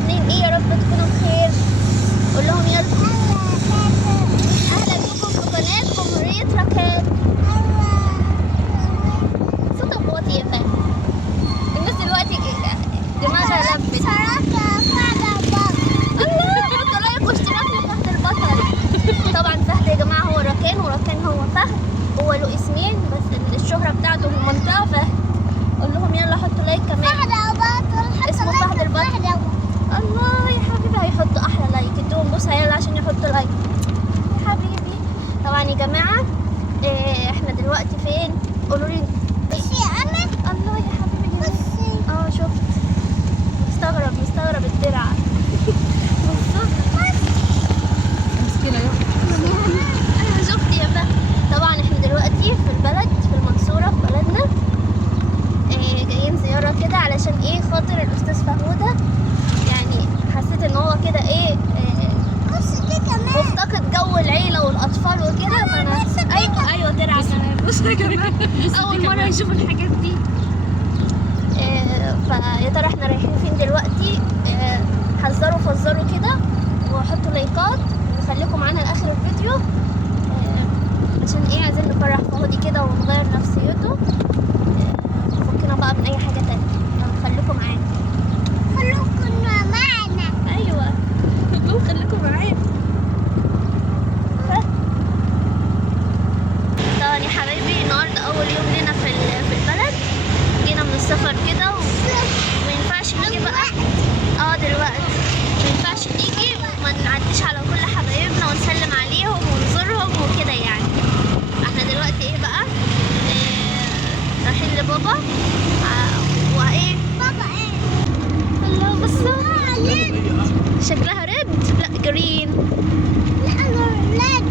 عاملين ايه؟ يا رب تكونوا بخير. قول لهم يلا. اهلا بكم في قناه جمهوريه ركان. صوتك واطي يا فندم. الناس دلوقتي دماغها لبت. الله، حطوا لايك واشتراك لفهد البطل. طبعا فهد يا جماعه هو ركان وركان هو فهد. هو له اسمين بس الشهره بتاعته في المنطقه فهد. قول لهم يلا حطوا لايك كمان. اسمه فهد البطل. الله يا حبيبي هيحطوا احلى لايك. ادوهم بوسه يلا عشان يحطوا لايك يا حبيبي. طبعا يا جماعه احنا دلوقتي فين؟ قولوا لي. الله يا حبيبي جميل. شفت. مستغرب الدرع. انا شفت يا فهد. طبعا احنا دلوقتي في البلد في المنصوره في بلدنا. جايين زياره كده علشان ايه؟ خاطر الاستاذ فهوده. يعني حسيت ان هو كده ايه مفتقد جو العيله والاطفال وكده. فانا ايوه درع كمان. بص يا جماعه اول مره يشوفوا الحاجات دي. فيا ترى احنا رايحين فين دلوقتي؟ حذروا فزروا كده وحطوا لايكات وخليكم معانا لاخر الفيديو. عشان ايه؟ عايزين نفرح فهودي كده ونغير نفسيته. فكنا بقى من اي حاجه تانية. خليكم معانا. ايوه خليكم معانا. طبعا يا حبايبي النهارده اول يوم لنا في البلد. جينا من السفر كده وما ينفعش نيجي بقى. دلوقتي ما ينفعش نيجي وما نعديش على كل حبايبنا ونسلم عليهم ونزورهم وكده يعني. احنا دلوقتي ايه بقى؟ رايحين لبابا. وايه؟ بابا ايه؟ الله بصوا شكلها ريد. لا جرين. لا ريد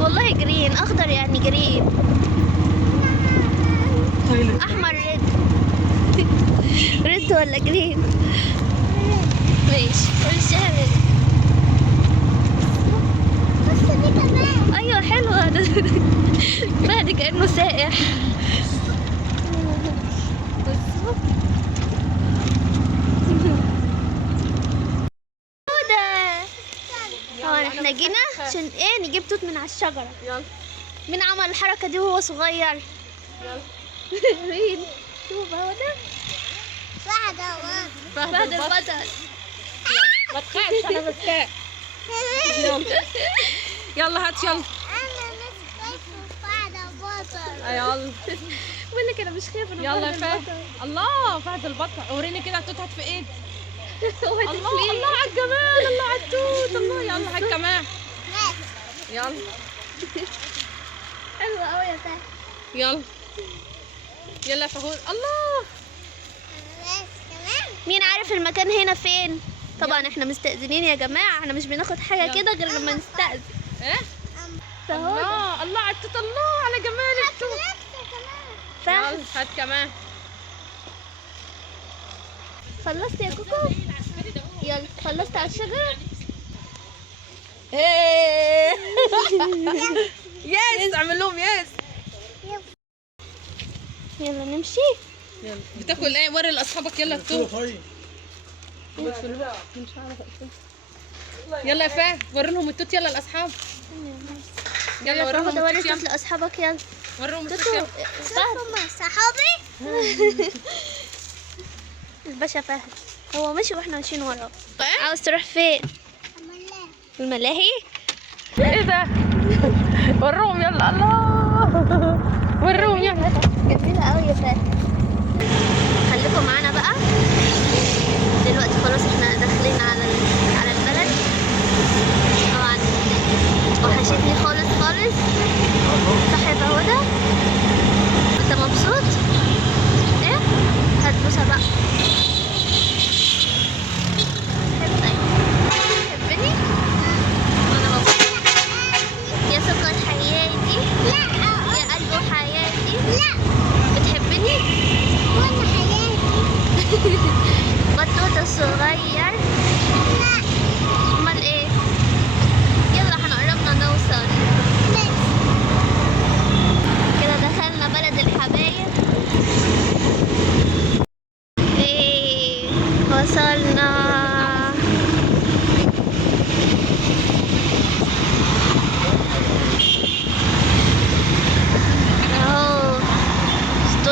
والله. جرين اخضر يعني جرين. احمر ريد. ريد ولا جرين؟ ماشي وشها ريد. بص دي كمان. ايوه حلوه. فهد كانه سائح. بصوا طبعا احنا جينا عشان ايه؟ نجيب توت من على الشجره. يلا. مين عمل الحركه دي وهو صغير؟ يلا. مين؟ شوف اهو ده فهد البطل. ما تخافش انا ماسكاك. يلا هات يلا. انا مش خايفه فهد البطل. يلا بقول لك انا مش خايفه. يلا يا فهد. الله فهد البطل. وريني كده التوت هات في ايدي. الله على الجمال. الله على التوت. الله يلا هات كمان. يلا حلوه قوي يا فهد. يلا يلا فهود. الله. مين عارف المكان هنا فين؟ طبعا احنا مستأذنين يا جماعه. احنا مش بناخد حاجه كده غير لما نستأذن. ايه؟ الله على التوت. الله على جمال التوت. يلا هات كمان. خلصت يا كوكو؟ يلا خلصت على الشجره. يس اعمل لهم يس. يلا نمشي. يلا بتاكل ايه؟ وري لاصحابك يلا التوت. يلا يا فهد وري لهم التوت يلا لاصحابك. يلا وري لهم وري التوت التوت لاصحابك. يلا وريهم التوت توتو. يلا. فهد صحابي. الباشا فهد هو ماشي واحنا ماشيين وراه. عاوز تروح فين؟ الملاهي. ايه ده؟ وريهم يلا. الله وريهم يلا. جميلة قوي يا فهد. خليكم معانا بقى. دلوقتي خلاص احنا داخلين على البلد. طبعا وحشتني خالص خالص. صح يا فهودة؟ انت مبسوط؟ ايه؟ هات بوسة بقى. تحبني؟ وانا مبسوطة. يا سكر حياتي.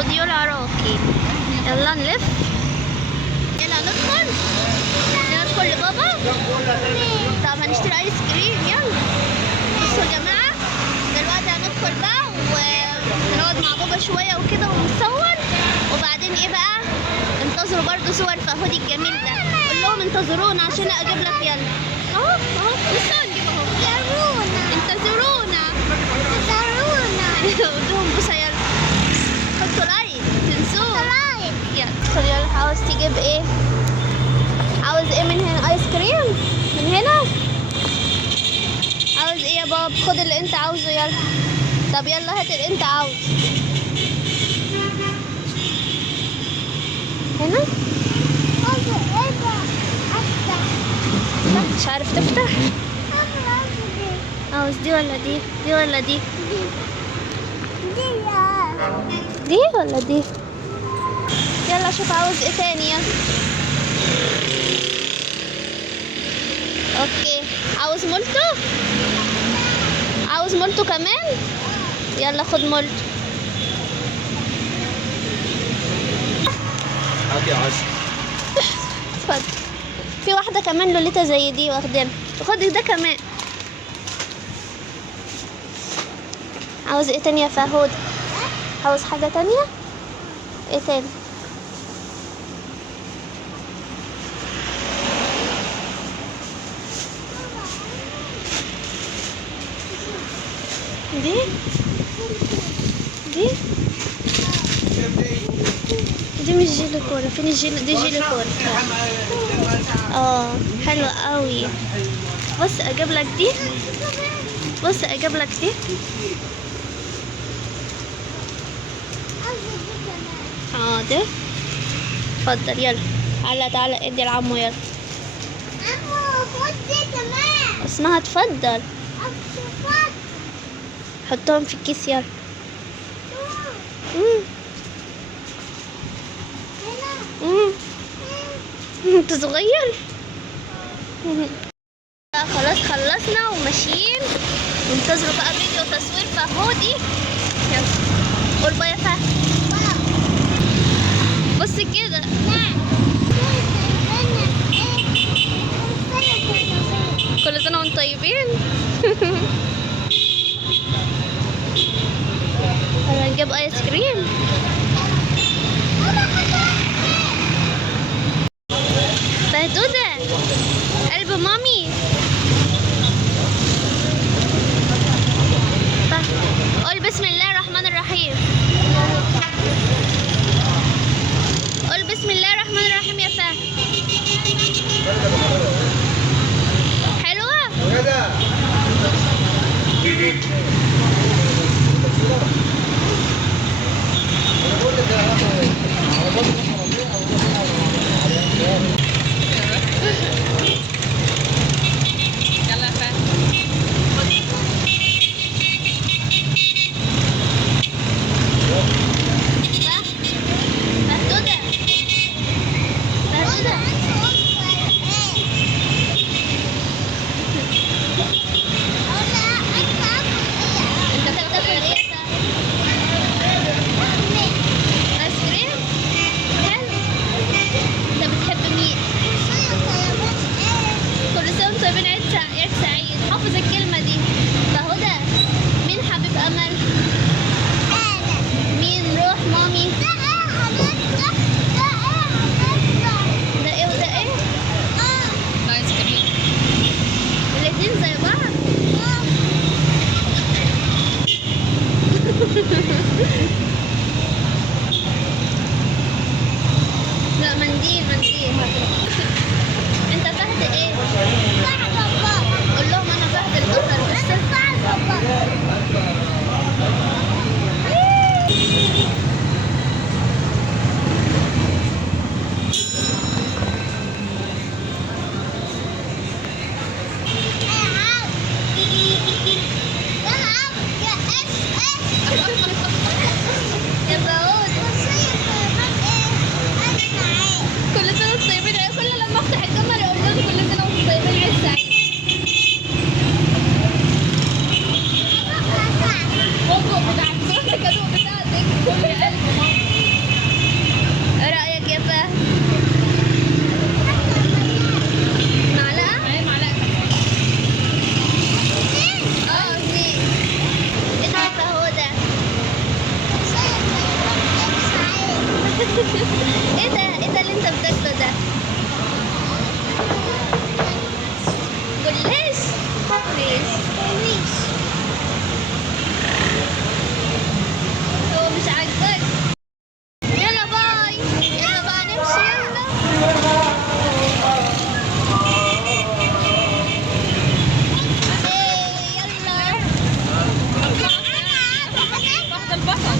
استوديو العراقي. يلا نلف، يلا ندخل لبابا. طب هنشتري ايس كريم. يلا بصوا يا جماعه، دلوقتي هندخل بقى ونقعد مع بابا شويه وكده ونصور، وبعدين ايه بقى، انتظروا برضو صور فهودي الجميل ده. قول لهم انتظرونا عشان اجيب لك. يلا اهو لسه هنجيب اهو. انتظرونا قول لهم بوسه. يلا حطوا لايك، تنسوه يلا ادخل. يلا عاوز تجيب ايه؟ عاوز ايه من هنا؟ ايس كريم من هنا. عاوز ايه يا باب؟ خد اللي انت عاوزه. يلا طب يلا هات اللي انت عاوزه. هنا لا مش عارف تفتح. عاوز دي ولا دي؟ دي ولا دي؟ دي ولا دي؟ يلا شوف عاوز ايه تاني. يلا اوكي. عاوز مولتو؟ عاوز مولتو كمان؟ يلا خد مولتو. هاتي 10. اتفضل. في واحدة كمان لوليتا زي دي واخدينها. خد ده كمان. عاوز ايه تاني يا فهود؟ عاوز حاجة تانية؟ ايه تاني؟ دي دي دي مش جيلي كولا. فين الجيلي؟ دي جيلي كولا. حلوة قوي. بص اجيب لك دي. بص اجيب لك دي. حاضر اتفضل. يلا تعالى ادي لعمو. يلا اسمها اتفضل. حطهم في الكيس. يلا انت صغير. خلاص خلصنا وماشيين. انتظروا بقى فيديو تصوير فهودي. يلا قول باي يا فهد. بص كده. كل سنة وانتم طيبين. هنجيب ايس كريم. بهدودة قلب مامي. قول بسم الله الرحمن الرحيم. قول بسم الله الرحمن الرحيم يا فهد. حلوة. يلا يا فهد. بهدودة بهدودة. انت بتاكل ايه يا فهد؟ ايس كريم؟ حلو. انت بتحب مين؟ كل سنة وانتم طيبين. عيد سعيد. حافظ الكلمة دي. فهدى مين حبيب أمل؟ مين روح مامي؟ ده ايه وده ايه؟ ايس كريم. الاتنين زي بعض. لا منديل. انت فهد ايه؟ قول لهم انا فهد البطل. يا فهود كل سنة ايه ده اللي انت بتاكله ده؟ جلاش. ماشي. هو مش عاجبك؟ يلا باي، يلا بقى نمشي، يلا. ايه يلا. واحدة البطل